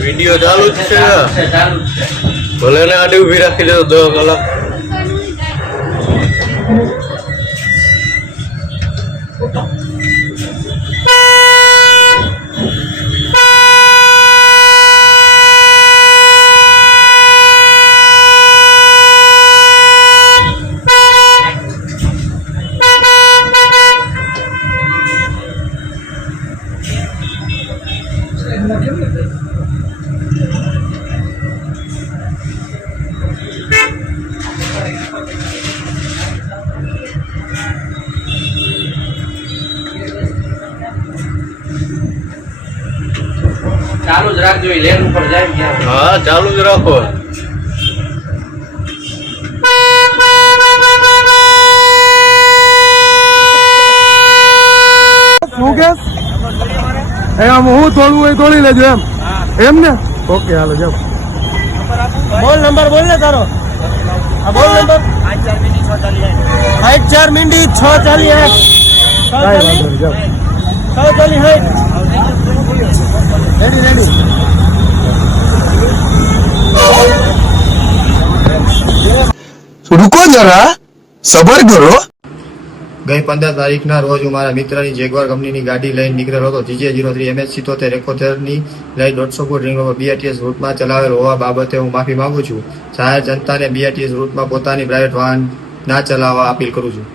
Video ચાલુ જ છે ચાલુ જ છે. ભલે ને આડી ઉભી રાખી દે 10 કલાક. ચાલુ જ રાખજો એ લેન ઉપર જાય ક્યાં. હા ચાલુ જ રાખો. શું કે આમ હું તોડવું હોય તોડી લેજો એમ ને. ઓકે હાલો જાઓ. બોલ નંબર બોલ ને તારો. હા બોલ નંબર 8 મિનિટ 6:48. રેડી रुको जरा सबर करो। ગઈ 15 તારીખના રોજ હું મારા મિત્રની જેગવાર કંપનીની ગાડી લઈને નીકળેલો હતો. GJ03 MH77 ની લઈ 150 ફૂટ રિંગ રોડ BRTS રૂટમાં ચલાવેલ હોવા બાબતે હું માફી માંગુ છું. જાહેર જનતાને BRTS રૂટમાં પોતાની પ્રાઇવેટ વાહન ના ચલાવવા અપીલ કરું છું.